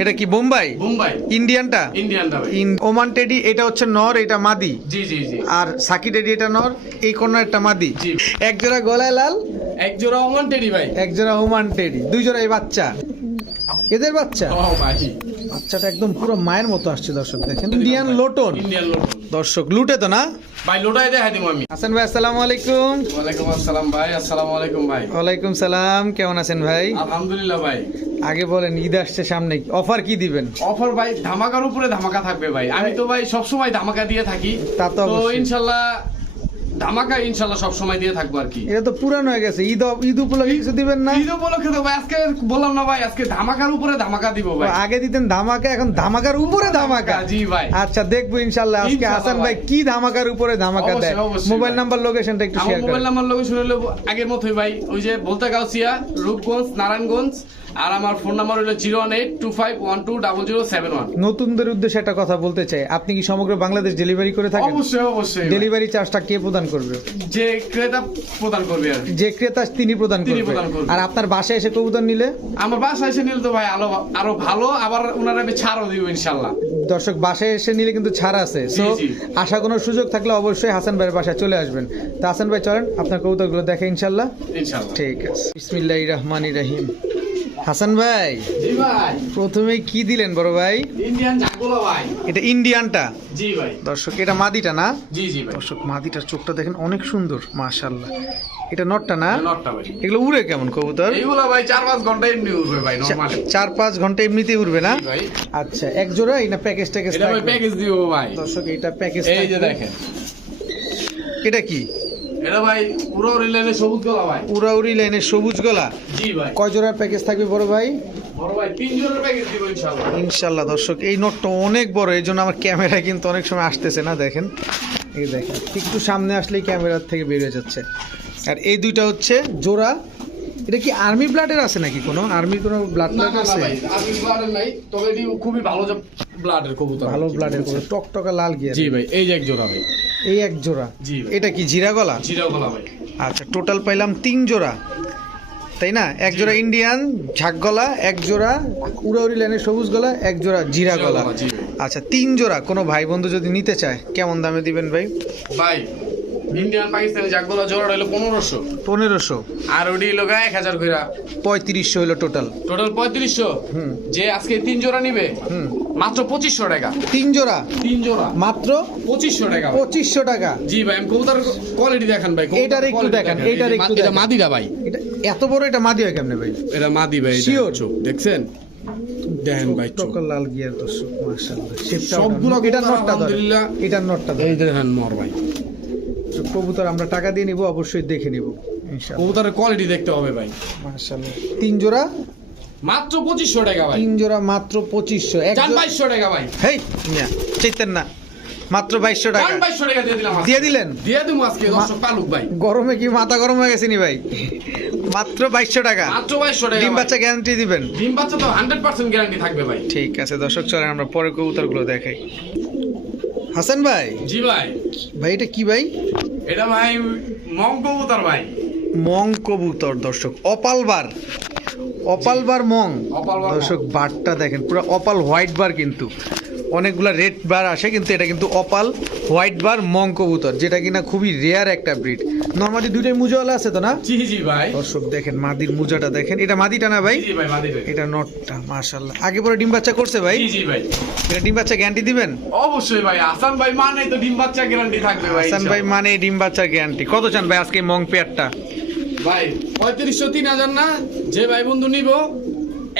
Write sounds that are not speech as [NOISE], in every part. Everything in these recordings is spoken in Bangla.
এটা কি বোম্বাই বোম্বাই ইন্ডিয়ানটা? ইন্ডিয়ানটা ইন- ওমান টেডি এটা হচ্ছে নর এটা মাদি। জি জি জি। আর সাকি টেডি এটা নর এই কর্নার একটা মাদি। এক জোড়া গলায় লাল এক জোড়া ওমান টেডি ভাই। এক জোড়া ওমান টেডি দুই জোড়া এই বাচ্চা। এদের বাচ্চা? ও ভাই। বাচ্চাটা একদম পুরো মায়ের মতো আসছে দর্শক দেখেন। Indian lotion. ইন্ডিয়ান লোক দর্শক লুটে তো না? ভাই লুটাই দেখাই দিব আমি। হাসান ভাই আসসালামু আলাইকুম। ওয়ালাইকুম আসসালাম ভাই আসসালামু আলাইকুম ভাই। ওয়ালাইকুম সালাম কেমন আছেন ভাই? আলহামদুলিল্লাহ ভাই। আগে বলেন ঈদ আসছে সামনে অফার কি দিবেন? অফার ভাই ধামাকার উপরে ধামাকা থাকবে ভাই। আমি তো ভাই সব সময় ধামাকা দিয়ে থাকি। তা তো অবশ্যই। ধামাকা ইনশাল্লাহ সব সময় দিয়ে থাকব আর কি। এটা তো পুরানো হয়ে গেছে। ঈদ ঈদ উপলক্ষে কিছু দিবেন না? ঈদ উপলক্ষে তো ভাই আজকে বললাম না ভাই আজকে ধামাকার উপরে ধামাকা দিব ভাই। আগে দিতেন ধামাকা এখন ধামাকার উপরে ধামাকা জি ভাই। আচ্ছা দেখব ইনশাল্লাহ আজকে হাসান ভাই। কি ধামাকার উপরে ধামাকা দেয়। মোবাইল নাম্বার লোকেশনটা একটু শেয়ার মোবাইল নাম্বার লোকেশন হলো আগের মতোই ভাই ওই যে বলতে গাউসিয়া রূপগঞ্জ নারায়ণগঞ্জ আর আমার ফোন নাম্বার হলো zero one eight two five one two double zero seven one. নতুনদের উদ্দেশ্যে একটা কথা বলতে চাই। আপনি কি সমগ্র বাংলাদেশ ডেলিভারি করে থাকেন? অবশ্যই অবশ্যই। ডেলিভারি চার্জটা কে প্রদান করবে? যে ক্রেতা প্রদান করবে আর যে ক্রেতা তিনি প্রদান করবে। আর আপনার বাসায় এসে কবুতর নিলে? আমার বাসায় এসে নিলে তো ভাই আরও আরও ভালো আবার ওনারা আমি ছাড়ও দিব ইনশাল্লাহ দর্শক বাসায় এসে নিলে কিন্তু ছাড় আছে। সো আশা কোনো সুযোগ থাকলে অবশ্যই হাসান ভাইয়ের বাসায় চলে আসবেন। তো হাসান ভাই চলেন আপনার কবুতরগুলো দেখে ইনশাল্লাহ ইনশাল্লাহ ঠিক আছে। বিসমিল্লাহ রহমান রাহিম। হাসান ভাই জি ভাই। প্রথমে কি দিলেন বড় ভাই? ইন্ডিয়ান জাগুলো ভাই। এটা ইন্ডিয়ানটা? জি ভাই। দর্শক এটা মাদিটা না? জি জি ভাই। দর্শক মাদিটার চোখটা দেখেন অনেক সুন্দর মাশাল্লাহ এটা নটটা না? নটটা ভাই। এগুলো উড়ে কেমন কবুতর? এইগুলো ভাই চার পাঁচ ঘণ্টা এমনি উঠবে ভাই নর্মালি চা- চার ঘণ্টা এমনিতেই উড়বে না? ভাই। আচ্ছা এক জোড়া এই না প্যাকেজ ট্যাকেজ এটা ভাই প্যাকেজ দিব ভাই। দর্শক এটা প্যাকেজ এই যে দেখেন। এটা কি? এটা ভাই পুরো রিলেনে সবুজ গলা ভাই। উড়াউড়ি লাইনের সবুজ গলা। জি ভাই। কয় জোড়ার প্যাকেজ থাকবে বড় ভাই? ইনশাল্লাহ দর্শক এই নোটটা অনেক বড় এই জন্য আমার ক্যামেরা কিন্তু অনেক সময় আসতেছে না দেখেন। এই দেখেন একটু সামনে আসলেই ক্যামেরার থেকে বের হয়ে যাচ্ছে। আর এই দুইটা হচ্ছে জোড়া এটা কি আর্মি ব্লাডের আছে নাকি কোনো? আর্মির কোনো ব্লাড ব্লাড আছে? আমি ব্লাডের নাই। তবে এটি খুবই ভালো যে ব্লাডের কবুতর। ভালো ব্লাডের কোনো টকটকা লাল গিয়ার। জি ভাই এই যে এক জোড়া ভাই। এই এক জোড়া? জি এটা কি জিরা গলা? জিরা গলা ভাই। আচ্ছা টোটাল পাইলাম তিন জোড়া। তাই না? এক জোড়া ইন্ডিয়ান ঝাক গলা এক জোড়া উড়াউড়ি লাইনের সবুজ গলা এক জোড়া জিরা গলা, আচ্ছা তিন জোড়া কোনো ভাই বন্ধু যদি নিতে চায় কেমন দামে দিবেন ভাই? ভাই ইন্ডিয়ান পাকিস্তানি জাগবলা জোড়া হলো পনেরোশো। পনেরোশো। আর ওটি হলো এক হাজার কইরা। পঁয়ত্রিশশো হলো টোটাল টোটাল পঁয়ত্রিশশো? যে আজকে তিন জোড়া নিবে? মাত্র পঁচিশশো টাকা। তিন জোড়া? তিন জোড়া। মাত্র? পঁচিশশো টাকা পঁচিশশো টাকা। জি ভাই আমি কবুতর কোয়ালিটি দেখান ভাই এটার একটু দেখান, এটার একটু এটা মাদিরা ভাই। এটা এত বড় এটা মাদি হয় কেমনে ভাই? এটা মাদি ভাই? চোখ দেখছেন? দেখেন ভাই চোখ। লাল গিয়ার দর্শক মাশাআল্লাহ। সবগুলো এটা নটটা আলহামদুলিল্লাহ। এটা নটটা এই দেখেন মর ভাই। কবুতর আমরা টাকা দিয়ে নিব অবশ্যই দেখে নিব। কবুতরের কোয়ালিটি দেখতে হবে ভাই। মাশাআল্লাহ। তিন জোড়া? মাত্র পঁচিশশো টাকা ভাই। তিন জোড়া মাত্র পঁচিশশো। এক বাইশশো টাকা ভাই। হেই মিয়া চাইতেন না। মাত্র বাইশশো টাকা। বাইশশো টাকা দিয়ে দিলাম দিয়ে দিলেন? দিয়ে দিব আজকে দর্শক পালুক ভাই। গরমে কি মাথা গরম হয়ে গেছে নি ভাই? মাত্র বাইশশো টাকা। মাত্র বাইশশো টাকা ডিম বাচ্চা গ্যারান্টি দিবেন? ডিম বাচ্চা তো হান্ড্রেড পার্সেন্ট গ্যারান্টি থাকবে ভাই। ঠিক আছে দর্শক চলেন আমরা পরে কবুতরগুলো দেখাই। হাসান ভাই? জি ভাই। ভাই এটা কি ভাই? এটা ভাই মং কবুতর ভাই। মং কবুতর দর্শক। অপাল বার। অপাল বার মং অপাল মং। দর্শক বারটা দেখেন পুরো অপাল হোয়াইট বার কিন্তু। অনেকগুলা রেড বার আসে কিন্তু এটা কিন্তু অপাল হোয়াইট বার মং কবুতর যেটা কিনা খুবই রেয়ার একটা ব্রিড। নর্মালি দুইটাই মুজাওয়ালা আছে তো না? জি জি ভাই। দর্শক দেখেন মাদির মুজাটা দেখেন। এটা মাদিটা না ভাই? জি জি ভাই মাদি এটা নটটা মাশাল্লাহ আগে পরে ডিম বাচ্চা করছে ভাই? জি জি ভাই। এটা ডিম বাচ্চা গ্যারান্টি দিবেন? অবশ্যই ভাই আসান ভাই মানে তো ডিম বাচ্চা গ্যারান্টি থাকবে ভাই হাসান ভাই মানে ডিম বাচ্চা গ্যারান্টি কত চান ভাই আজকে মং পেয়ারটা ভাই পঁয়ত্রিশশো তিন হাজার না? যে ভাই বন্ধু নিব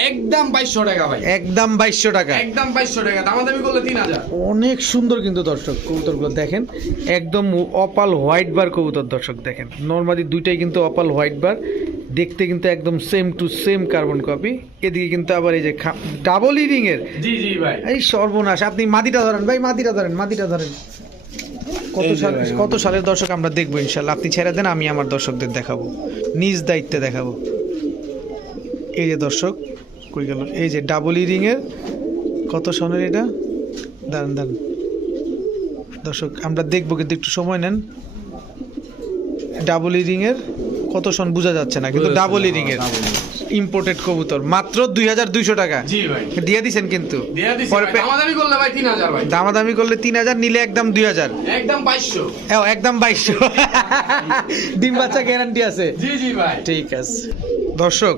একদম বাইশশো টাকা ভাই। একদম বাইশশো টাকা। একদম বাইশশো টাকা দামাদামি করলে তিন হাজার। অনেক সুন্দর কিন্তু দর্শক কবুতরগুলো দেখেন। একদম অপাল হোয়াইট বার কবুতর দর্শক দেখেন। নর্মালি দুইটাই কিন্তু অপাল হোয়াইট বার। দেখতে কিন্তু একদম same to same carbon copy এদিকে কিন্তু আবার এই যে ডাবল ইরিং এর। জি জি ভাই। এই সর্বনাশ। আপনি মাদিটা ধরেন ভাই মাদিটা ধরেন মাদিটা ধরেন। কত সাল কত সালের দর্শক আমরা দেখব ইনশাল্লাহ। আপনি ছেড়ে দেন আমি আমার দর্শকদের দেখাবো। নিজ দায়িত্বে দেখাবো। এই যে দর্শক কই গেল? এই যে ডাবল ইরিং এর কত সনের এটা? দাঁড়ান দাঁড়ান। দর্শক আমরা দেখব কিন্তু একটু সময় নেন। ডাবল ইরিংয়ের কত সন বোঝা যাচ্ছে না কিন্তু ডাবল ইরিং এর। ইম্পোর্টেড কবুতর। মাত্র দুই হাজার দুইশো টাকা। জি ভাই। দিয়ে দিছেন কিন্তু। দামাদামি করলে ভাই তিন হাজার ভাই। দামাদামি করলে তিন হাজার নিলে একদম দুই হাজার। একদম বাইশশো। একদম বাইশশো। ডিম বাচ্চা গ্যারান্টি আছে। জি জি ভাই। ঠিক আছে। দর্শক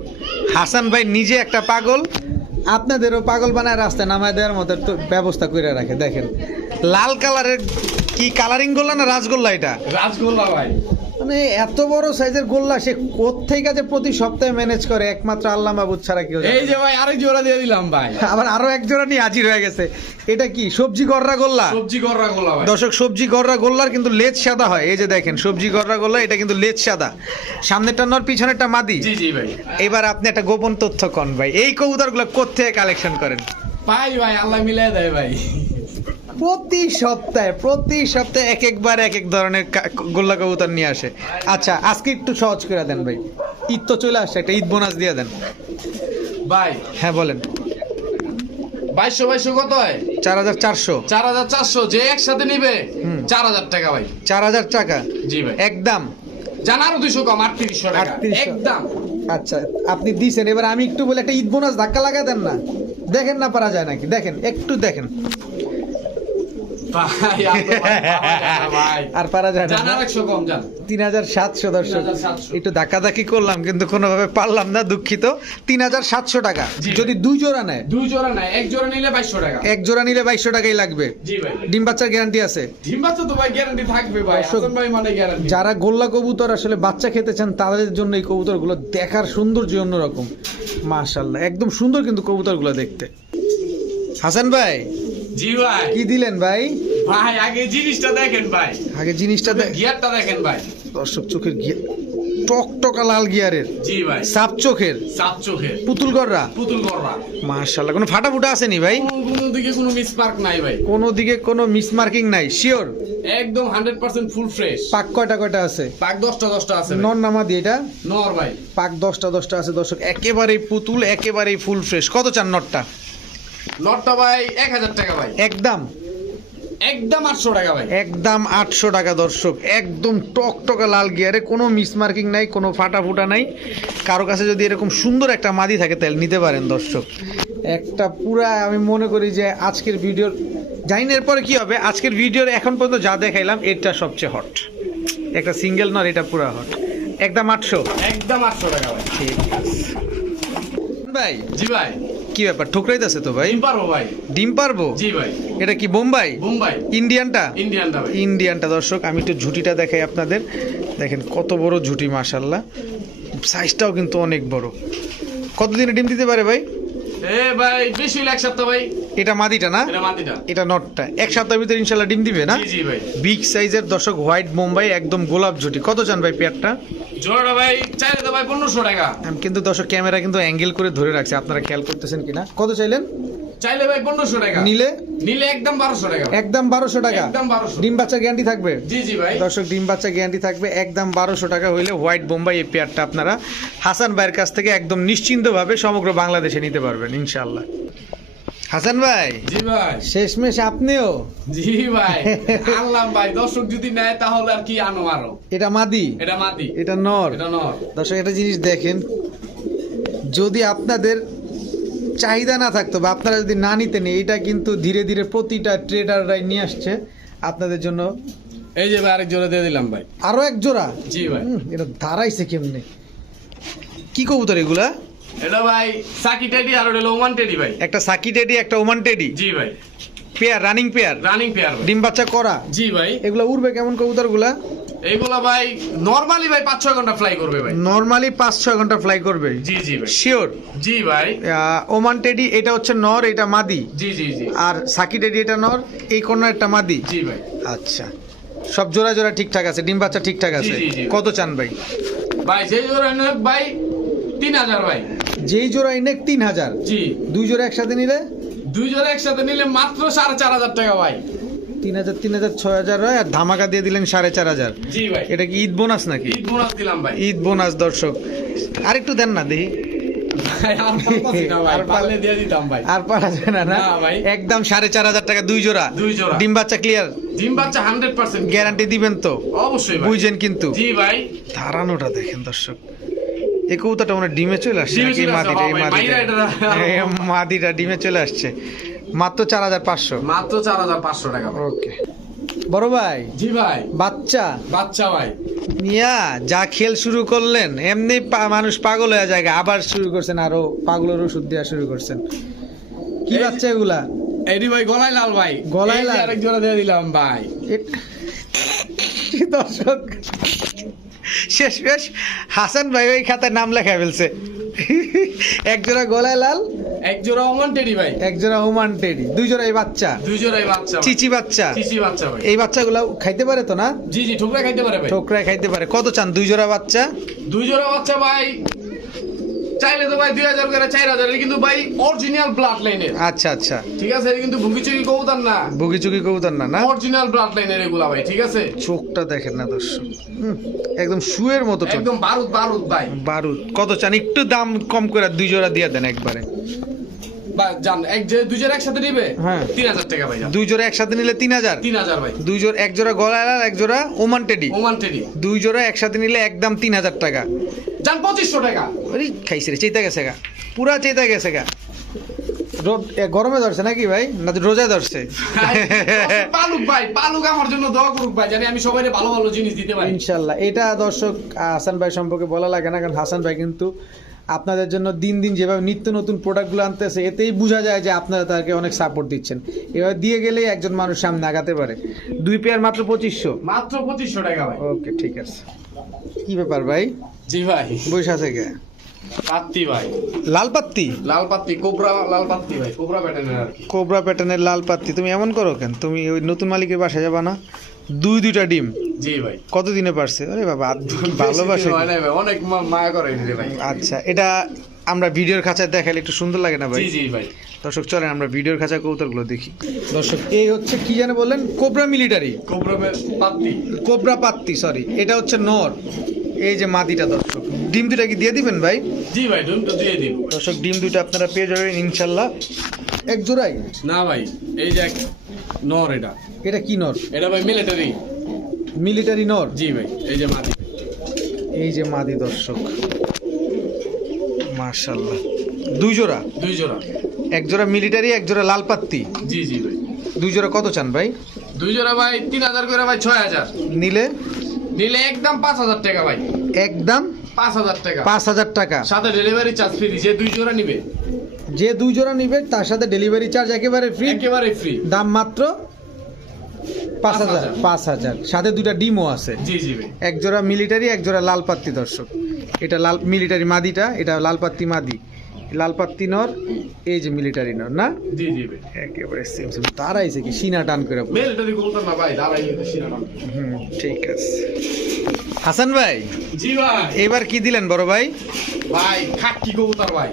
হাসান ভাই নিজে একটা পাগল। আপনাদেরও পাগল বানায় রাস্তায় নামায় দেওয়ার মতো ব্যবস্থা করে রাখে। দেখেন লাল কালারের কি কালারিং গোল্লা না রাজগোল্লা এটা? রাজগোল্লা ভাই। মানে এত বড় সাইজের গোল্লা সে কোথেকে যে প্রতি সপ্তাহে ম্যানেজ করে? একমাত্র আল্লাহ মাহবুদ ছাড়া কেউ এই যে ভাই আরেক জোড়া দিয়ে দিলাম ভাই। আবার আরও এক জোড়া নিয়ে হাজির হয়ে গেছে। এটা কি? সবজি গররা গোল্লা? সবজি গররা গোল্লা ভাই। দর্শক সবজি গররা গোল্লার কিন্তু লেজ সাদা হয়। এই যে দেখেন সবজি গররা গোল্লা এটা কিন্তু লেজ সাদা। সামনেরটা নর পিছনেরটা মাদি। জি জি ভাই। এবার আপনি একটা গোপন তথ্য কন ভাই। এই কবুতরগুলো কোথেকে কালেকশন করেন? পাই ভাই আল্লাহ মিলাই দেয় ভাই। প্রতি সপ্তাহে প্রতি সপ্তাহে এক একবার এক এক ধরনের গোল্লা কবুতর নিয়ে আসে। আচ্ছা আজকে একটু সহজ করে দেন ভাই। ঈদ তো চলে আসছে একটা ঈদ বোনাস দিয়ে দেন। ভাই। হ্যাঁ বলেন। বাইশশো বাইশশো কত হয়? চার হাজার চারশো। চার হাজার চারশো যে একসাথে নিবে। চার হাজার টাকা ভাই। চার হাজার টাকা? জি ভাই। একদম জান আরও দুইশো কম আটত্রিশশো টাকা। 3800 একদম আচ্ছা আপনি দিছেন। এবার আমি একটু বলে একটা ঈদ বোনাস ধাক্কা লাগা দেন না। দেখেন না পারা যায় নাকি? দেখেন একটু দেখেন। আর পারা যায় না। তিন হাজার সাতশো দর্শক। একটু ধাক্কাধাক্কি করলাম কিন্তু কোনোভাবে পারলাম না দুঃখিত। তিন হাজার সাতশো টাকা। যদি দুই জোড়া নেয়? দুই জোড়া নাই এক জোড়া নিলে বাইশশো টাকা। এক জোড়া নিলে বাইশশো টাকাই লাগবে। ডিম বাচ্চার গ্যারান্টি আছে। ডিম বাচ্চা তো ভাই গ্যারান্টি থাকবে ভাই। ভাই মানে গ্যারান্টি যারা গোল্লা কবুতর আসলে বাচ্চা খেতে চান তাদের জন্য এই কবুতরগুলো দেখার সৌন্দর্য অন্যরকম। মাশাল্লাহ একদম সুন্দর কিন্তু কবুতরগুলো দেখতে। হাসান ভাই জি ভাই। কি দিলেন ভাই? ভাই আগে জিনিসটা দেখেন ভাই। আগে জিনিসটা দেখ গিয়ারটা দেখেন ভাই। দর্শক চোখের গিয়া টকটকা লাল গিয়ারের। জি ভাই। সাপ চোখের। সাত চোখের। পুতুল গররা পুতুল গররা মাশাল্লাহ কোনো ফাটা ফুটা আসেনি ভাই? কোনো- দিকে কোনো মিসমার্ক নাই ভাই। কোনো দিকে কোনো মিসমার্কিং নাই শিওর একদম হান্ড্রেড পার্সেন্ট ফুল ফ্রেশ পাক কয়টা কয়টা আছে? পাক দশটা দশটা আছে ভাই। নন নামাদি এটা? নর ভাই। পাক দশটা দশটা আছে দর্শক একেবারে পুতুল একেবারেই ফুল ফ্রেশ কত চান নটটা নটটা ভাই এক হাজার টাকা ভাই। একদম। একদম আটশো টাকা ভাই। একদম আটশো টাকা দর্শক। একদম টকটকা লাল গিয়ারে কোনো মিসমার্কিং নাই কোনো ফাটা ফুটা নাই। কারও কাছে যদি এরকম সুন্দর একটা মাদি থাকে তাহলে নিতে পারেন দর্শক। একটা পুরা আমি মনে করি যে আজকের ভিডিওর জানি না এরপরে কি হবে। আজকের ভিডিওর এখন পর্যন্ত যা দেখাইলাম এটা সবচেয়ে হট একটা সিঙ্গেল নর এটা পুরা হট একদম আটশো। একদম আটশো টাকা ভাই। ঠিক আছে। ভাই জি ভাই। কি ব্যাপার? ঠোকরাইতেছে তো ভাই? ডিম পারব ভাই। ডিম পারব? জি ভাই। এটা কি বোম্বাই? বোম্বাই। ইন্ডিয়ানটা? ইন্ডিয়ানটা ভাই। ইন্ডিয়ানটা দর্শক আমি একটু ঝুটিটা দেখাই আপনাদের। দেখেন কত বড় ঝুটি মাশাল্লাহ সাইজটাও কিন্তু অনেক বড়। কতদিনে ডিম দিতে পারে ভাই? এ ভাই বেশি হলে এক সপ্তাহ ভাই। এটা মাদিটা না? এটা নটটা। এক সপ্তাহের ভিতরে ডিম দিবে না? জি জি ভাই। বিগ সাইজের দর্শক হোয়াইট বোম্বাই একদম গোলাপ কত চান ভাই পেয়ারটা? জোড়াটা ভাই চাইলে তো ভাই পনেরোশো টাকা। কিন্তু দর্শক ক্যামেরা কিন্তু অ্যাঙ্গেল করে ধরে রাখছে। আপনারা খেয়াল করতেছেন কিনা? কত চাইলেন? চাইলে ভাই পনেরোশো টাকা। নিলে? নিলে একদম বারোশো টাকা। একদম বারোশো টাকা? একদম 1200 ডিম বাচ্চা গ্যারান্টি থাকবে? জি জি ভাই। দর্শক ডিম বাচ্চা গ্যারান্টি থাকবে। একদম বারোশো টাকা হইলে হোয়াইট বোম্বাই এই পেয়ারটা আপনারা হাসান ভাইয়ের কাছ থেকে একদম নিশ্চিন্তভাবে সমগ্র বাংলাদেশে নিতে পারবেন ইনশাল্লাহ হাসান ভাই জি ভাই। শেষমেশ আপনিও? জি ভাই। আনলাম ভাই দর্শক যদি নেয় তাহলে আর কি আনো আরও? এটা মাদি? এটা মাটি এটা নর? এটা নর। দর্শক একটা জিনিস দেখেন যদি আপনাদের চাহিদা না থাকতো বা আপনারা যদি না নিতেন এটা কিন্তু ধীরে ধীরে প্রতিটা ট্রেডাররাই নিয়ে আসছে আপনাদের জন্য। এই যে ভাই আরেক জোড়া দিয়ে দিলাম ভাই। আরও এক জোড়া? জি ভাই। এটা দাঁড়াইছে কেমনে? কি কবুতর এগুলা? এটা ভাই সাকি টেডি আর ওটা হলো ওমান টেডি ভাই। একটা সাকি টেডি একটা ওমান টেডি? জি ভাই। Pair running pair? Running pair ডিম বাচ্চা করা? জি ভাই। এগুলা উড়বে কেমন কবুতরগুলা? এইগুলা ভাই নরমালি ঘণ্টা ফ্লাই করবে ভাই। নর্মালি পাঁচ ছয় ঘণ্টা ফ্লাই করবে? জি জি ভাই। শিওর জি ভাই। ওমান টেডি এটা হচ্ছে নর এটা মাদি? জি জি জি। আর সাকি টেডি এটা নর এই কর্নার একটা মাদি? জি ভাই। আচ্ছা। সব জোড়া জোড়া ঠিকঠাক আছে ডিম বাচ্চা ঠিকঠাক আছে। কত চান ভাই? ভাই যে জোড়া নেব ভাই তিন হাজার ভাই। যেই জোড়া ইনেক তিন হাজার? জি। দুই জোড়া একসাথে নিলে? দুই জোড়া একসাথে নিলে মাত্র সাড়ে চার হাজার টাকা ভাই। তিন হাজার তিন হাজার ছয় হাজার হয় আর ধামাকা দিয়ে দিলেন সাড়ে চার হাজার জি ভাই। এটা কি ঈদ বোনাস নাকি? ঈদ বোনাস দিলাম ভাই। ঈদ বোনাস দর্শক। আরেকটু দেন না দেখি। আর আর পার- আর যায় না না? একদম সাড়ে চার হাজার টাকা দুই জোড়া। দুই জোড়া। ডিম বাচ্চা ক্লিয়ার ডিম বাচ্চা হান্ড্রেড পার্সেন্ট গ্যারান্টি দিবেন তো? অবশ্যই বুঝছেন কিন্তু। জি ভাই। ধারানোটা দেখেন দর্শক। এই মনে ডিমে চলে আসছে মাদিটা এই হ্যাঁ মাদিটা মাদিটা ডিমে চলে আসছে। মাত্র চার হাজার পাঁচশো। মাত্র চার হাজার পাঁচশো টাকা ওকে। বড় ভাই জি ভাই। বাচ্চা? বাচ্চা ভাই। মিয়া যা খেল শুরু করলেন এমনি মানুষ পাগল হয়ে যায় আবার শুরু করছেন আরও পাগলের ওষুধ দেওয়া শুরু করছেন। কি বাচ্চা এগুলা? এডি ভাই গলায় লাল ভাই। গলায় লাল? আরেক জোড়া দিয়ে দিলাম ভাই। দর্শক শেষ শেষ হাসান ভাই ওই খাতায় নাম লেখা ফেলছে। এক জোড়া গলায় লাল এক জোড়া অমন টেডি ভাই। এক জোড়া ওমান টেডি দুই জোড়া এই বাচ্চা। দুই বাচ্চা। চিচি বাচ্চা। চিচি বাচ্চা ভাই। এই বাচ্চাগুলো খাইতে পারে তো না? জি জি ঠোকরা খাইতে পারে ভাই। ঠোকরা খাইতে পারে। কত চান? দুই জোড়া বাচ্চা? দুই জোড়া বাচ্চা ভাই চাইলে তো ভাই দুই হাজার করে চার হাজার কিন্তু ভাই অরিজিনাল ব্লাড লাইনের আচ্ছা আচ্ছা। ঠিক আছে কিন্তু ভুগি চুরি কবুতর না। ভুগিচুকি কবুতর না না? অরিজিনাল ব্লাড লাইনের এগুলা ভাই ঠিক আছে? চোখটা দেখেন না দর্শক। একদম শুয়ের মতো একদম বারুদ বারুদ ভাই। বারুদ। কত চান? একটু দাম কম করে দুই জোড়া দিয়ে দেন একবারে। জান এক যে দুই জোড়া একসাথে নিবে? হ্যাঁ। তিন হাজার টাকা ভাই দুই জোড়া একসাথে নিলে তিন হাজার? তিন হাজার ভাই। দুই জোড়া এক জোড়া গলায় এক জোড়া ওমান টেডি। Oman teddy. দুই জোড়া একসাথে নিলে একদম টাকা। জান পঁচিশশো টাকা। ওরে খাইছে রে চেতা গেছে গা। পুরা চেতা গেছে গা। রোদ গরমে ধরছে নাকি ভাই? না রোজা ধরছে? পালুক ভাই পালুক আমার জন্য দোয়া করুক ভাই জানি আমি সবাই ভালো ভালো জিনিস দিতে পারি। ইনশাল্লাহ এটা দর্শক হাসান ভাই সম্পর্কে বলা লাগে না কারণ হাসান ভাই কিন্তু আপনাদের জন্য দিন দিন যেভাবে নিত্য নতুন প্রোডাক্টগুলো আনতেছে এতেই বোঝা যায় যে আপনারা তাকে অনেক সাপোর্ট দিচ্ছেন। এবার দিয়ে গেলেই একজন মানুষ সামনে আগাতে পারে। দুই পেয়ার মাত্র পঁচিশশো? মাত্র পঁচিশশো টাকা ভাই। ওকে ঠিক আছে। কি ব্যাপার ভাই? জি ভাই। বৈশা থেকে পাত্তি ভাই। লাল পাত্তি লাল পাত্তি কোবরা লাল পাত্তি ভাই কোবরা প্যাটার্নের আর কি। কোবরা প্যাটার্নের লাল পাত্তি তুমি এমন করো কেন? তুমি ওই নতুন মালিকের বাসায় যাবা না? দুই দুইটা ডিম। জি ভাই। কত দিনে পারছে? আরে বাবা ভালোবাসে অনেক মায়া করে ভাই। আচ্ছা এটা আমরা ভিডিওর খাঁচায় দেখালে একটু সুন্দর লাগে না ভাই? জি জি ভাই। দর্শক চলেন আমরা ভিডিওর খাঁচা কৌতরগুলো দেখি। দর্শক এই হচ্ছে কি জানে বললেন? Cobra military. কোবরা পাত্তি। কোবরা পাত্তি সরি এটা হচ্ছে নর। এই যে মাদিটা দর্শক। ডিম দুটা কি দিয়ে দিবেন ভাই? জি ভাই ডিম তো দিয়ে দিন দর্শক ডিম দুটো আপনারা পেয়ে যাবেন ইনশাল্লাহ। এক জোড়াই? না ভাই এই যে নর এটা। এটা কি নর? এটা ভাই মিলিটারি মিলিটারি নর? জি ভাই এই যে মাদি। এই যে মাদি দর্শক। মার্শাল্লাহ দুই জোড়া? দুই জোড়া। এক জোড়া মিলিটারি এক জোড়া লাল পাত্তি? জি জি ভাই। দুই জোড়া কত চান ভাই? দুই জোড়া ভাই তিন হাজার করে ভাই ছয় হাজার। নিলে? নিলে একদম পাঁচ হাজার টাকা ভাই। একদম? পাঁচ হাজার টাকা। পাঁচ হাজার টাকা। সাথে ডেলিভারি চার্জ ফ্রি যে দুই জোড়া নিবে। যে দুই জোড়া নিবে তার সাথে ডেলিভারি চার্জ একেবারে ফ্রি একেবারে ফ্রি দাম মাত্র পাঁচ হাজার। পাঁচ হাজার। সাথে দুইটা ডিমও আছে। জি জি এক জোড়া মিলিটারি এক জোড়া লাল পাত্তি দর্শক। এটা লাল মিলিটারি মাদিটা এটা লাল পাত্তি মাদি। লাল পাত্তি নর এই যে মিলিটারি নর না? জি জি একেবারে সেম সেম তারাইছে কি সিনা টান করে মিলিটারি বলতাম না ভাই দাঁড়াই সিনেমা হুম ঠিক আছে। হাসান ভাই জি ভাই। এবার কি দিলেন বড় ভাই? ভাই খাকি কবুতর ভাই।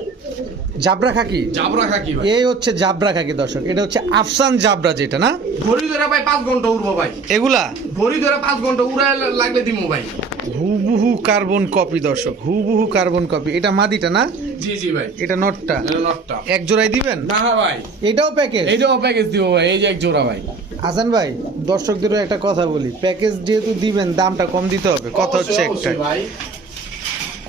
জাবরা খাকি? জাবরা খাকি ভাই। এই হচ্ছে জাবরা খাকি দর্শক এটা হচ্ছে আফসান জাবরা যেটা না? ঘড়ি ধরে ভাই পাঁচ ঘণ্টা উড়বো ভাই। এগুলা? ঘড়ি ধরে পাঁচ ঘণ্টা উড়ে লাগলে দিমু ভাই। হুবহু কার্বন কপি দর্শক হুবহু কার্বন কপি। এটা মাদিটা না? জি জি ভাই। এটা নটটা? এটা নটটা। এক জোড়াই দিবেন? না ভাই। এটাও প্যাকেজ এইটাও প্যাকেজ দিব ভাই এই যে এক জোড়া ভাই। হাসান ভাই দর্শকদেরও একটা কথা বলি প্যাকেজ যেহেতু দিবেন দামটা কম দিতে হবে। কথা হচ্ছে একটা ভাই।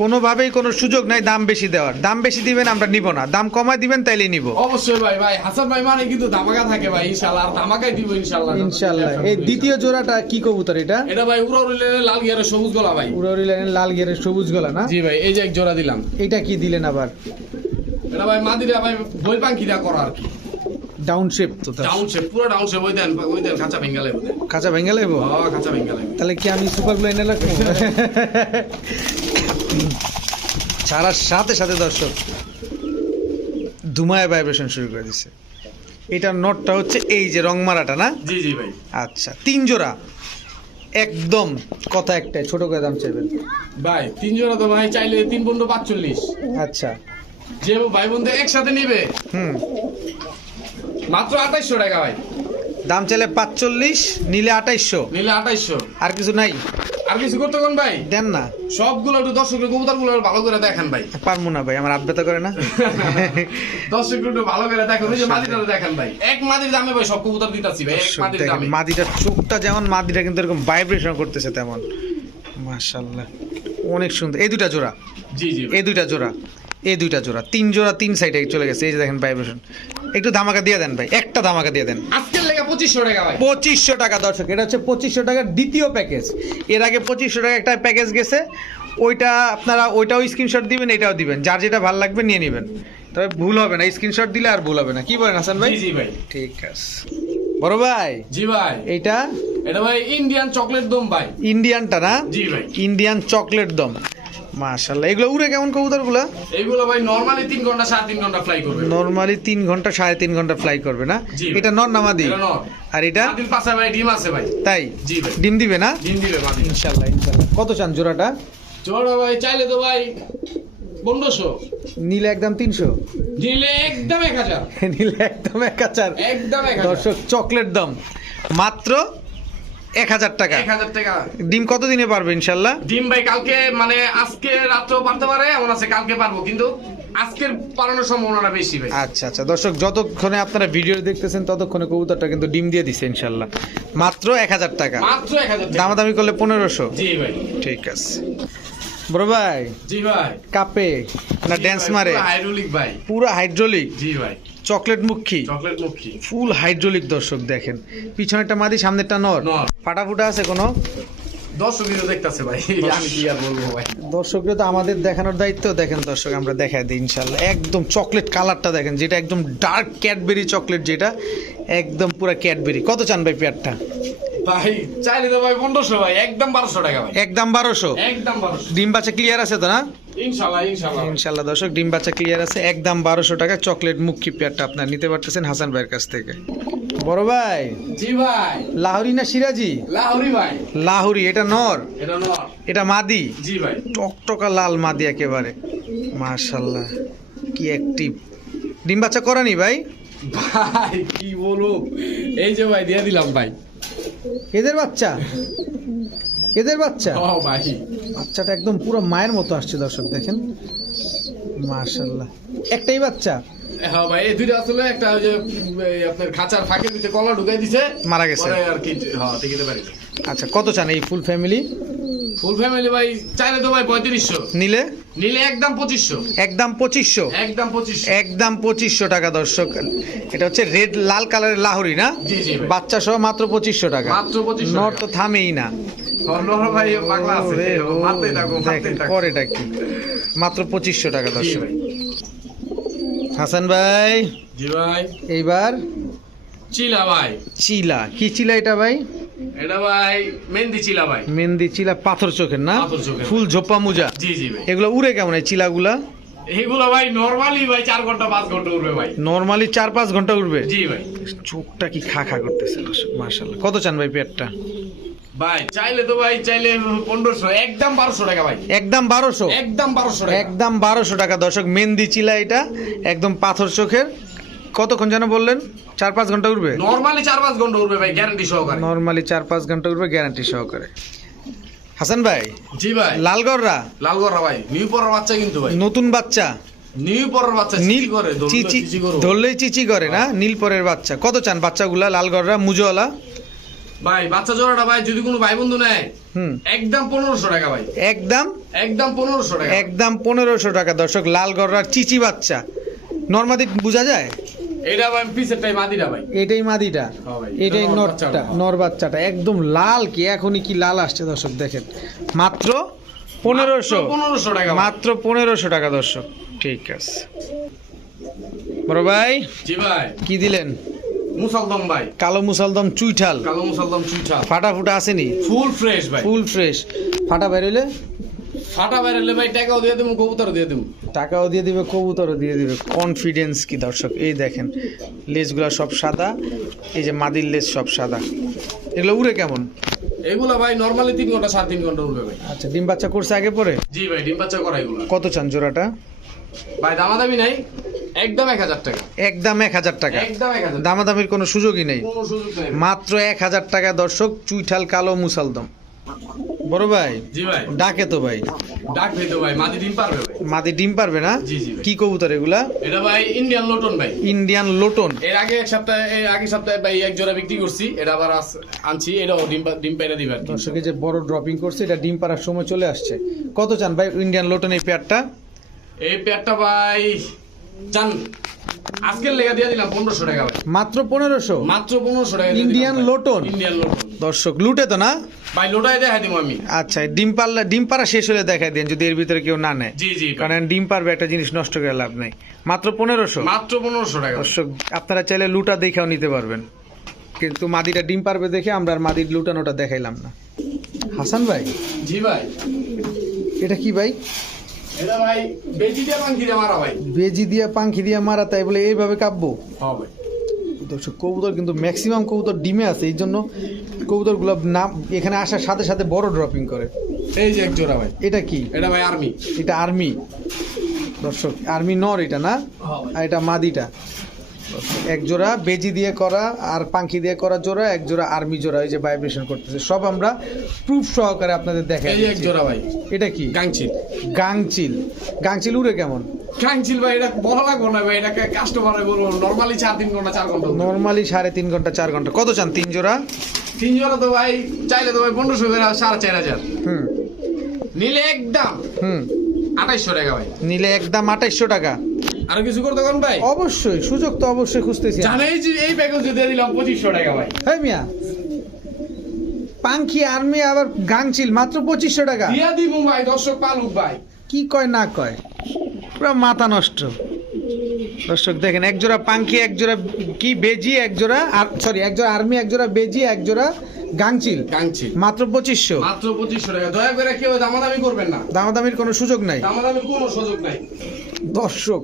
কোনোভাবেই কোনো সুযোগ নাই দাম বেশি দেওয়ার। দাম বেশি দিবেন আমরা নিব না। দাম কমায় দিবেন তাইলে নিব। অবশ্যই ভাই ভাই হাসান ভাই মানে কিন্তু ধামাকা থাকে ভাই ইনশাআল্লাহ আর ধামাকাই দিব ইনশাআল্লাহ। ইনশাল্লাহ এই দ্বিতীয় জোড়াটা কি কবুতর এটা? এটা ভাই উড়া উড়লে লাল গিয়ারে সবুজ গলা ভাই। উড়াউড়ি লাইনের লাল গেরের সবুজ গলা না? জি ভাই এই যে এক জোড়া দিলাম। এটা কি দিলেন আবার? এটা ভাই মাদিরা ভাই বই পাঙ্কিরা করা আর কি ডাউন শেপ তো। ডাউন শেপ পুরো ডাউন শেপ ওই দেন ওই দেন খাঁচা ভেঙ্গালে ওই দেন। কাঁচা ভেঙে লাগবো ও খাঁচা ভেঙ্গালে তাহলে কি আমি সুপার গ্লো এনে রাখব [LAUGHS] ছাড়ার সাথে সাথে দর্শক ধুমায় ভাইব্রেশন শুরু করে দিছে। এটার নটটা হচ্ছে এই যে রংমারাটা না? জি জি ভাই। আচ্ছা তিন জোড়া। একদম কথা একটাই ছোট করে দাম চাইবেন। ভাই তিন জোড়া তো ভাই চাইলে তিন পনেরো পাঁচচল্লিশ। আচ্ছা। যে ভাই বন্ধু একসাথে নিবে হুম। মাত্র আঠাইশশো টাকা ভাই। দাম চাইলে পাঁচচল্লিশ নিলে আঠাইশশো। নিলে আঠাইশশো। আর কিছু নাই। আর কিছু করতে কোন ভাই? দেন না। সবগুলো একটু দর্শকের কবুতরগুলো ভালো করে দেখেন ভাই। পারব না ভাই আমার আব্বাতা করে না। [LAUGHS] দর্শক একটু ভালো করে দেখেন ওই যে মাদিটা দেখেন ভাই। এক মাদির দামে ভাই সব কবুতর দিতাছি ভাই এক মাদির দামে। মাদিটার চোখটা যেমন মাদিটা কিন্তু এরকম ভাইব্রেশন করতেছে তেমন। মাশাল্লাহ অনেক সুন্দর। এই দুটা জোড়া? জি জি। এই দুইটা জোড়া? এই দুইটা জোড়া। তিন জোড়া তিন সাইডে চলে গেছে এই যে দেখেন ভাইব্রেশন একটু ধামাকা দিয়ে দেন ভাই একটা ধামাকা দিয়ে দেন। আজকের লেগে পঁচিশশো টাকা ভাই। পঁচিশশো টাকা দর্শক এটা হচ্ছে পঁচিশশো টাকার দ্বিতীয় প্যাকেজ। এর আগে পঁচিশশো টাকা একটা প্যাকেজ গেছে। ওইটা আপনারা ওইটাও স্ক্রিনশট দিবেন এটাও দিবেন। যার যেটা ভালো লাগবে নিয়ে নেবেন। তবে ভুল হবে না স্ক্রিনশট দিলে আর ভুল হবে না। কি বলেন হাসান ভাই? জি জি ভাই। ঠিক আছে। বড় ভাই? জি ভাই। এটা এটা ভাই ইন্ডিয়ান চকলেট দম ভাই। ইন্ডিয়ানটা না? জি ভাই। ইন্ডিয়ান চকলেট দম। মাশাল্লাহ এগুলো উড়ে কেমন কবুতরগুলো? এইগুলো ভাই নর্মালি তিন ঘণ্টা সাড়ে তিন ঘণ্টা ফ্লাই করবে। নর্মালি তিন ঘণ্টা সাড়ে তিন ঘণ্টা ফ্লাই করবে না? এটা নর এটা আর এটা? মাদির পাশে ভাই ডিম আছে ভাই। তাই? জি ভাই। ডিম দিবে না? ডিম দিবে মাদির ইনশাল্লাহ ইনশাল্লাহ কত চান জোড়াটা? জোড়া ভাই চাইলে তো ভাই পনেরোশো। নীল একদম তিনশো? একদম এক হাজার। [LAUGHS] নীল একদম এক হাজার। একদম এক হাজার। দর্শক চকলেট দাম। মাত্র এক হাজার টাকা। এক হাজার টাকা। ডিম কত দিনে পারবে ইনশাল্লাহ? ডিম ভাই কালকে মানে আজকে রাত্রেও পারতে পারে এমন আছে কালকে পারব কিন্তু আজকের পালানোর সম্ভাবনাটা বেশি ভাই। আচ্ছা আচ্ছা। দর্শক যতক্ষণে আপনারা ভিডিও দেখতেছেন ততক্ষণে কবুতরটা কিন্তু ডিম দিয়ে দিছে ইনশাল্লাহ। মাত্র এক হাজার টাকা। মাত্র এক হাজার দামাদামি করলে পনেরোশো। জি ভাই। ঠিক আছে। বড় ভাই। জি ভাই। কাপে। না ড্যান্স মারে। হাইড্রোলিক ভাই। পুরো হাইড্রোলিক জি ভাই। চকলেট মুখী? চকলেট মুখী। ফুল হাইড্রোলিক দর্শক দেখেন। পিছনেরটা মাদি সামনেরটা নর। নর। ফাটাফুটা আছে কোনো? দর্শক ভিডিও দেখতেছে ভাই আমি কি আর বলব ভাই? দর্শকরা তো আমাদের দেখানোর দায়িত্ব দেখেন দর্শক আমরা দেখাই দিই ইনশাল্লাহ একদম চকলেট কালারটা দেখেন যেটা একদম ডার্ক ক্যাডবেরি চকলেট যেটা একদম পুরো ক্যাডবেরি কত চান ভাই পেয়ারটা? ভাই চাইলে তো ভাই পনেরোশো ভাই একদম বারোশো টাকা ভাই। একদম বারোশো? একদম বারোশো। ডিম বাচ্চা ক্লিয়ার আছে তো না? ইনশাল্লাহ দর্শক ডিম বাচ্চা ক্লিয়ার আছে। একদম বারোশো টাকা চকলেট মুখী পেয়ারটা আপনার নিতে পারতেছেন হাসান ভাইয়ের কাছ থেকে। বড় ভাই। জি ভাই। লাহোরি না সিরাজি? লাহোরি ভাই। লাহোরি এটা নর? এটা নর। এটা মাদি? জি ভাই। টকটকা লাল মাদি একেবারে। মাশাল্লাহ কি অ্যাক্টিভ ডিম বাচ্চা করানি ভাই? ভাই কি বলব? এই যে ভাই দিয়ে দিলাম ভাই। এদের বাচ্চা? এদের বাচ্চা? ও ভাই। বাচ্চাটা একদম পুরো মায়ের মতো আসছে দর্শক দেখেন। মাশাল্লাহ একটাই বাচ্চা? হ্যাঁ ভাই এই দুইটা আসলে একটা ওই যে আপনার খাঁচার ফাঁকের ভিতরে কলা ঢুকাই দিছে মারা গেছে। আর কি হ্যাঁ পারি আচ্ছা কত চান এই ফুল ফ্যামিলি? ফুল ফ্যামিলি ভাই চাইলে তো ভাই পঁয়ত্রিশশো। নিলে? নিলে একদম পঁচিশশো। একদম পঁচিশশো? একদম পঁচিশশো। একদম পঁচিশশো টাকা দর্শক। এটা হচ্ছে রেড লাল কালারের লাহরি না? বাচ্চা সহ মাত্র পঁচিশশো টাকা। মাত্র 2500 নর তো থামেই না। ভাই পাগলা আছে মারতেই থাকো দেখেন কি? মাত্র পঁচিশশো টাকা দর্শক। ভাই হাসান ভাই। জি ভাই। এইবার? চিলা ভাই। চিলা। কি চিলা এটা ভাই? এটা ভাই মেহেন্দি চিলা ভাই। মেহেন্দি চিলা পাথর চোখের না? ফুল ঝোপা মুজা। জি জি ভাই। এগুলো উড়ে কেমন এই চিলাগুলা? এইগুলো ভাই নরমালি ভাই চার ঘণ্টা পাঁচ ঘণ্টা উঠবে ভাই। নর্মালি চার পাঁচ ঘণ্টা উঠবে জি ভাই। চোখটা কি খা খা করতেছে মার্শাল্লাহ কত চান ভাই পেটটা? ভাই চাইলে তো ভাই চাইলে পনেরোশো একদম বারোশো টাকা ভাই। একদম বারোশো? একদম বারোশো টাকা। একদম বারোশো টাকা দর্শক মেহেন্দি চিলা এটা একদম পাথর চোখের। কতক্ষণ যেন বললেন? চার পাঁচ ঘণ্টা উঠবে নরমালি চার পাঁচ ঘণ্টা উঠবে ভাই গ্যারান্টি সহকারে। নর্মালি চার পাঁচ ঘণ্টা উঠবে গ্যারান্টি সহকারে। হাসান ভাই জি ভাই। লালগড়রা? লালগড়া ভাই নিউ পরের বাচ্চা কিন্তু ভাই। নতুন বাচ্চা? নিউ পরের বাচ্চা নীল করে। ধরলেই চিচি না? নীলপরের বাচ্চা। কত চান বাচ্চাগুলা? লালগড়রা মুজোওয়ালা? ভাই বাচ্চা জোড়াটা ভাই যদি কোনো ভাই বন্ধু নেয় একদম পনেরোশো টাকা ভাই। একদম? একদম পনেরোশো টাকা। একদম পনেরোশো টাকা দর্শক লালগড়রার চিচি বাচ্চা। নর্মাদি বোঝা যায়? এটা ভাই পিসের টাইম আদিটা ভাই। এটাই মাদিটা? হ্যাঁ এটাই নর নরটা। নর বাচ্চাটা। একদম লাল কি এখনই কি লাল আসছে দর্শক দেখেন। মাত্র পনেরোশো। পনেরোশো টাকা মাত্র পনেরোশো টাকা দর্শক। ঠিক আছে। বড় ভাই জি ভাই। কি দিলেন? মুসলদম ভাই। কালো মুসলদম চুইঠাল। কালো মুসলদম চুইঠা ফাটা ফুটা আসেনি ফুল ফ্রেশ ভাই। Full fresh. ফাটা বেরোলে ফাটা বেরোলে ভাই টাকাও দিয়ে দেবো কবুতর দিয়ে দেবো টাকাও দিয়ে দিবে কবুতরও দিয়ে দিবে। কনফিডেন্স কি দর্শক? এই দেখেন লেজগুলো সব সাদা এই যে মাদির লেজ সব সাদা। এগুলো উড়ে কেমন? এগুলো ভাই নরমালি তিন ঘণ্টা সাড়ে তিন ঘণ্টা উঠবে ভাই। আচ্ছা ডিম বাচ্চা করছে আগে পরে? জি ভাই ডিম বাচ্চা করা এগুলো। কত চান জোড়াটা? ভাই দামাদামি নাই একদম এক হাজার টাকা। একদম এক হাজার টাকা। একদম এক হাজার দামাদামির কোনো সুযোগই নেই। কোনো সুযোগ নেই। মাত্র এক হাজার টাকা দর্শক চুইঠাল কালো মুসালদম। বড় ভাই জি ভাই। ডাকে তো ভাই। ডাক দিতে ভাই মাদি ডিম পারবে ভাই। মাদি ডিম পারবে না? জি, জি কি কবুতর এগুলা? এটা ভাই ইন্ডিয়ান লোটন ভাই। ইন্ডিয়ান লোটন এর আগে এক সপ্তাহে এর আগে সপ্তাহে ভাই এক জোড়া বিক্রি করছি। এটা আবার আনছি এটাও ডিম ডিম পাইরা দিবে দর্শকে যে বড় ড্রপিং করছে এটা ডিম পাড়ার সময় চলে আসছে। কত চান ভাই ইন্ডিয়ান লোটন এই পেয়ারটা এই পেয়ারটা ভাই জান আজকের লেগা দিয়ে দিলাম পনেরোশো টাকা ভাই। মাত্র পনেরোশো? মাত্র পনেরোশো টাকা ভাই। লোটন? ইন্ডিয়ান লোটন দর্শক লুটে তো না? ভাই লোটাই দেখাই দিব আমি। আচ্ছা ডিম পারলে ডিম পাড়া শেষ হলে দেখাই দেন যদি এর ভিতরে কেউ না নেয়। জি জি কারণ ডিম পারবে একটা জিনিস নষ্ট করে লাভ নেই। মাত্র পনেরোশো? মাত্র পনেরোশো টাকা। দর্শক আপনারা চাইলে লুটা দেখেও নিতে পারবেন। কিন্তু মাদিটা ডিম পারবে দেখে আমরা আর মাদির লুটানোটা দেখাইলাম না। হাসান ভাই? জি ভাই। এটা কি ভাই? বেজি দিয়ে পাঙ্খি দিয়া মারা তাই বলে এইভাবে কাঁপবো? হ্যাঁ দর্শক কবুতর কিন্তু ম্যাক্সিমাম কবুতর ডিমে আছে এই জন্য কবুতরগুলো নাম এখানে আসার সাথে সাথে বড় ড্রপিং করে। এই যে এক জোড়া ভাই। এটা কি? এটা ভাই আর্মি এটা আর্মি দর্শক আর্মি নর এটা না? হ্যাঁ আর এটা মাদিটা। এক জোড়া বেজি দিয়ে করা আর পাঙ্খি দিয়ে করা জোড়া এক জোড়া আর্মি জোড়া এই যে ভাইব্রেশন করতেছে। সব আমরা প্রুফ সহকারে আপনাদের দেখাই এই এক জোড়া ভাই। এটা কি? গাংচিল। গাংচিল। গাংচিল উড়ে কেমন? গাংচিল ভাই এটা বলা লাগবো না ভাই এটাকে কাস্টমারে বলব নর্মালি চার তিন ঘণ্টা চার ঘণ্টা নর্মালি সাড়ে তিন ঘণ্টা চার ঘণ্টা। কত চান তিন জোড়া? তিন জোড়া তো ভাই চাইলে তো ভাই পনেরোশো করে সাড়ে চার হাজার। হুম। নিলে একদম হুম। আঠাইশশো টাকা ভাই। নিলে একদম আঠাইশশো টাকা। আর কিছু করতে পারেন ভাই? অবশ্যই সুযোগ তো অবশ্যই খুঁজতেছি। জানেই যে এই প্যাকেজ দিয়ে দিলাম পঁচিশশো টাকা ভাই। হ্যাঁ মিয়া পাঙ্খি আর্মি আবার গাংচিল মাত্র পঁচিশশো টাকা। দিয়া দিব ভাই দর্শক পালুক ভাই। কি কয় না কয়? পুরো মাথা নষ্ট। দর্শক দেখেন এক জোড়া পাঙ্খি এক জোড়া কি বেজি এক জোড়া আর সরি এক জোড়া আর্মি এক জোড়া বেজি এক জোড়া গাংচিল। গাংচিল। মাত্র পঁচিশশো। মাত্র পঁচিশশো টাকা। দয়া করে কেউ দামাদামি করবেন না। দামাদামির কোনো সুযোগ নাই। দামাদামির কোনো সুযোগ নাই। দর্শক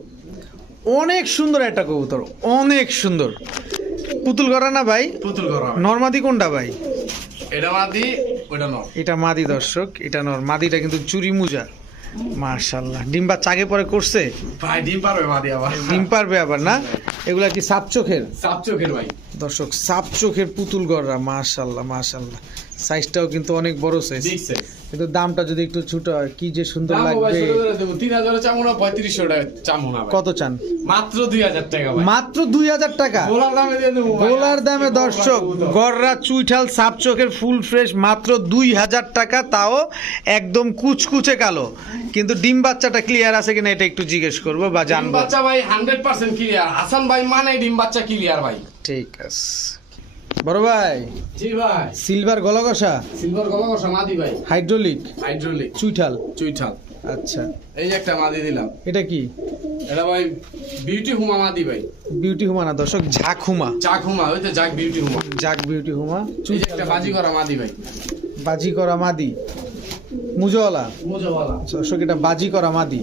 অনেক সুন্দর একটা কবুতর অনেক সুন্দর। পুতুল করা না ভাই? পুতুল করা। নর্মাদি কোনটা ভাই? এটা মাদি ওটা নর। এটা মাদি দর্শক এটা নর। মাদিটা কিন্তু চুরি মুজা। মার্শাল্লাহ ডিম্বা চাগে পরে করছে? ভাই ডিম পারবে মাদি আবার। ডিম পারবে আবার না? এগুলা কি সাপ চোখের? সাপ চোখের ভাই। দর্শক সাপ চোখের পুতুল গড়রা মার্শাল্লাহ মার্শাল্লাহ সাইজটাও কিন্তু অনেক বড় সাইজ কিন্তু দামটা যদি একটু ছোট হয় কি যে সুন্দর লাগবে। তিন হাজার পঁয়ত্রিশশো। কত চান? মাত্র দুই হাজার টাকা মাত্র দুই হাজার টাকা? গোলার দামে দিয়ে দেবো গোলার দামে দর্শক গড়রা চুইঠাল সাপ চোখের ফুল ফ্রেশ মাত্র দুই হাজার টাকা তাও একদম কুচকুচে কালো। কিন্তু ডিম বাচ্চাটা ক্লিয়ার আছে কিনা এটা একটু জিজ্ঞেস করব বা জানব। বাচ্চা ভাই হান্ড্রেড পার্সেন্ট ক্লিয়ার হাসান ভাই মানে ডিম বাচ্চা ক্লিয়ার ভাই। ঠিক আছে। বড় ভাই জি ভাই। সিলভার গলাগসা সিলভার গলা কষা মাদি ভাই। হাইড্রোলিক হাইড্রোলিক চুইঠাল? চুইঠাল। আচ্ছা। এই যে একটা মাদি দিলাম। এটা কি? এটা ভাই বিউটি হুমা মাদি ভাই। বিউটি হুমা না দর্শক ঝাক হুমা। জাক হুমা ওইতে জাক বিউটি হুমা। জাক বিউটি হুমা এই যে একটা বাজি করা মাদি ভাই। বাজি করা মাদি। মুজওয়ালা? মোজাওয়ালা। দর্শক এটা বাজি করা মাদি।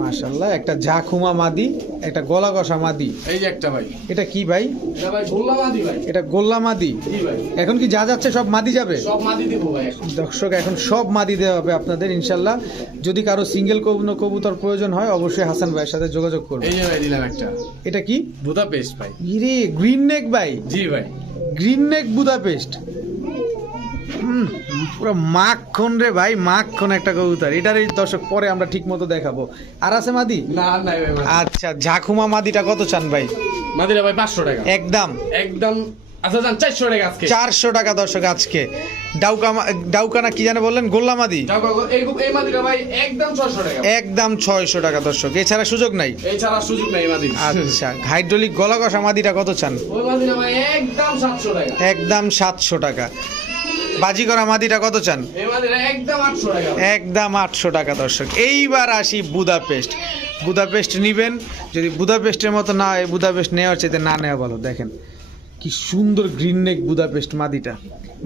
মাশাল্লাহ একটা ঝাক মাদি একটা গলা কষা মাদি। এই যে একটা ভাই। এটা কি ভাই? এটা ভাই গোল্লা মাদি ভাই। এটা গোল্লা মাদি? ভাই। এখন কি যা যাচ্ছে সব মাদি যাবে? সব মাদি দিব ভাই দর্শক এখন সব মাদি দেওয়া হবে আপনাদের ইনশাল্লাহ যদি কারও সিঙ্গেল কোনো কবুতর প্রয়োজন হয় অবশ্যই হাসান ভাইয়ের সাথে যোগাযোগ করবে এই যে ভাই দিলাম একটা। এটা কি? বুদা পেস্ট ভাই। ইরে গ্রিন নেক ভাই। জি ভাই। Green neck Budapest. পুরো মাখন রে ভাই মাখন একটা কবুতর। এটার এই দর্শক পরে আমরা ঠিক মতো দেখাবো। আর আছে মাদি? না নাই ভাই আচ্ছা ঝাকুমা মাদিটা কত চান ভাই? মাদিরা ভাই পাঁচশো টাকা। একদম। একদম আচ্ছা টাকা আজকে। চারশো টাকা দর্শক আজকে। ডাউকা মা- ডাউকানা কি জানে বললেন? গোল্লা মাদি? এই এই মাদিরা ভাই একদম ছয়শো টাকা। একদম ছয়শো টাকা দর্শক। এছাড়া সুযোগ নাই? এই সুযোগ নাই এই আচ্ছা হাইড্রোলিক গলা কষা মাদিটা কত চান? ওই মাদিরা ভাই একদম টাকা। একদম সাতশো টাকা। বাজি করা মাদিটা কত চান? একদম আটশো টাকা। একদম আটশো টাকা দর্শক। এইবার আসি বুদাপেস্ট। বুদাপেস্ট নিবেন। যদি বুদাপেস্টের মতো না হয় বুদাপেস্ট নেওয়ার চাইতে না নেওয়া ভালো দেখেন। কি সুন্দর গ্রিন নেক বুদাপেস্ট মাদিটা।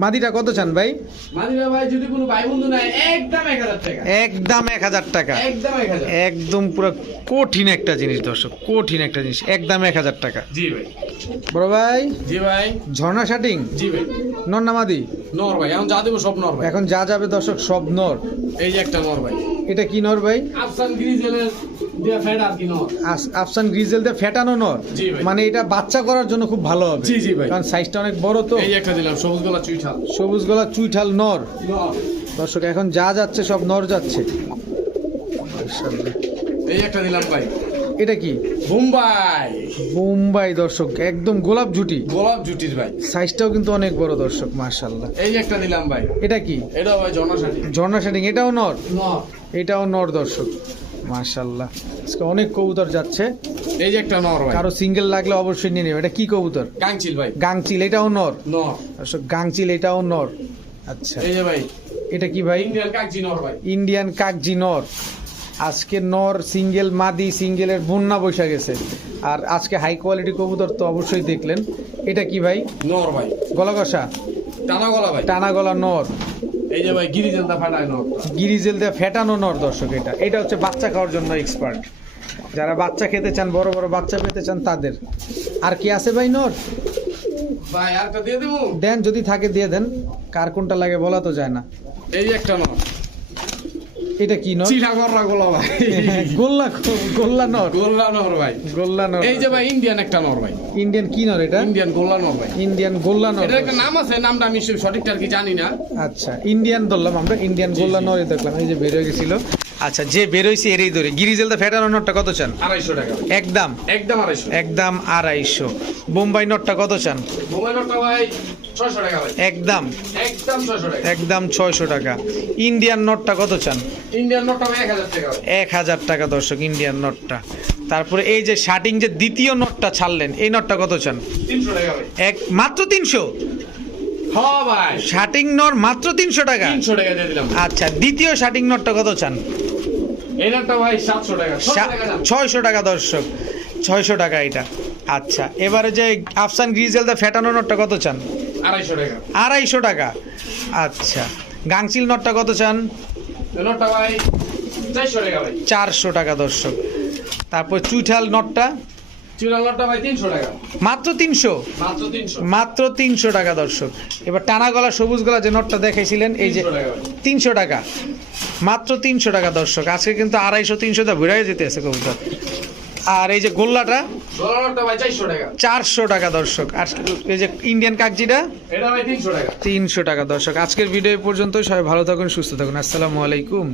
মাদিটা কত চান ভাই? মাদিরা ভাই যদি কোনো ভাই বন্ধু নাই একদম এক হাজার টাকা। একদম এক হাজার টাকা। একদম এক হাজার। একদম পুরো কঠিন একটা জিনিস দর্শক কঠিন একটা জিনিস একদম এক হাজার টাকা। জি ভাই। বড় ভাই? জি ভাই। ঝর্ণা শাটিং? জি ভাই। নর নামাদি নর ভাই এখন যা দেবো সব নর ভাই। এখন যা যাবে দর্শক সব নর। এই যে একটা নর ভাই। এটা কি নর ভাই? আফসান গ্রিজেলের দিয়া ফ্যাট আর কি নর। আফসান গ্রিজেল দিয়ে ফেটানো নর। জি ভাই। মানে এটা বাচ্চা করার জন্য খুব ভালো হবে। জি, জি ভাই। কারণ সাইজটা অনেক বড় তো। এই একটা দিলাম সবুজ গলা চুইঠাল। সবুজ গলা চুইঠাল নর। দর্শক এখন যা যাচ্ছে সব নর যাচ্ছে। এই একটা দিলাম ভাই। এটা কি? মুম্বাই দর্শক একদম গোলাপ জুটি গোলাপ জুটির ভাই। সাইজটাও কিন্তু অনেক বড় দর্শক মাশাআল্লাহ। এই একটা দিলাম ভাই। এটা কি? এটা ভাই ঝর্ণা শাটিং এটাও নর। এটাও নর দর্শক। মাশাআল্লাহ। আজকে অনেক কবুতর যাচ্ছে। এই যে একটা নর কারও সিঙ্গেল লাগলে অবশ্যই নিয়ে নেবে। এটা কি কবুতর? কাংচিল ভাই। গাংচিল এটাও নর? নর। গাংচিল এটাও নর। আচ্ছা। এই যে ভাই। এটা কি ভাই? ইন্ডিয়ান কাংচি নর ভাই। ইন্ডিয়ান কাকজি নর। আজকে নর সিঙ্গেল মাদি সিঙ্গেলের বন্যা বসে গেছে। আর আজকে হাই কোয়ালিটি কবুতর তো অবশ্যই দেখলেন। এটা কি ভাই? নর ভাই। গলা কষা টানা গলা ভাই। টানা গলা নর। এই যে ভাই গিরি জেলটা ফাটায় গিরিজেল দিয়ে ফেটানো নর দর্শক এটা। এটা হচ্ছে বাচ্চা খাওয়ার জন্য এক্সপার্ট যারা বাচ্চা খেতে চান বড় বড় বাচ্চা পেতে চান তাদের। আর কি আছে ভাই নর? ভাই আর দিয়ে দেবো? দেন যদি থাকে দিয়ে দেন। কার কোনটা লাগে বলা তো যায় না। এই একটা নর। এটা কি নর? চিরা গররা গোলা ভাই। গোল্লা গোল্লা নর। গোল্লা নর ভাই। গোল্লা নর। এই যে ভাই ইন্ডিয়ান একটা নর ভাই। ইন্ডিয়ান কি নর এটা? ইন্ডিয়ান গোল্লা নর ভাই। ইন্ডিয়ান গোল্লা নর। এটার একটা নাম আছে নামটা আমি সঠিকটা আর কি জানি না। আচ্ছা ইন্ডিয়ান ধরলাম আমরা ইন্ডিয়ান গোল্লা নরে দেখলাম। এই যে বের হয়ে গেছিল। আচ্ছা যে বের হয়েছে এরই ধরে গিরিজেল দা ফেটানো নটটা কত চান? আড়াইশো টাকা একদম। একদম আড়াইশো। একদম আড়াইশো। বোম্বাই নটটা কত চান? মোবাইল নটটা ভাই একদম। একদম ছয়শো টাকা। ইন্ডিয়ান নটটা কত চান? ইন্ডিয়ান নটটা এক হাজার টাকা দর্শক ইন্ডিয়ান নটটা। তারপরে এই যে শার্টিং যে দ্বিতীয় নটটা ছাড়লেন এই নটটা কত চান? এক মাত্র তিনশো? হ্যাঁ শার্টিং নট মাত্র তিনশো টাকা? আচ্ছা দ্বিতীয় শার্টিং নটটা কত চান? টাকা। ছয়শো টাকা দর্শক। ছয়শো টাকা এটা। আচ্ছা এবারে যে আফসান গ্রিজেল দা ফেটানো নোটটা কত চান? আড়াইশো টাকা। আচ্ছা। গাংচিল নটটা কত চান? চারশো টাকা দর্শক। তারপর চুইঠাল নটটা? মাত্র তিনশো? মাত্র তিনশো। টাকা দর্শক। এবার টানা গলা সবুজ গলা যে নটটা দেখাইছিলেন এই যে 300 টাকা ভাই। তিনশো টাকা। মাত্র তিনশো টাকা দর্শক। আজকে কিন্তু আড়াইশো তিনশো দা ঘুরে যেতে আছে কবুতর। আর এই যে গোল্লাটা? চারশো টাকা। দর্শক। আর এই যে ইন্ডিয়ান কাকজিটা? তিনশো টাকা। দর্শক। আজকের ভিডিও পর্যন্ত সবাই ভালো থাকুন সুস্থ থাকুন। আসসালামু আলাইকুম।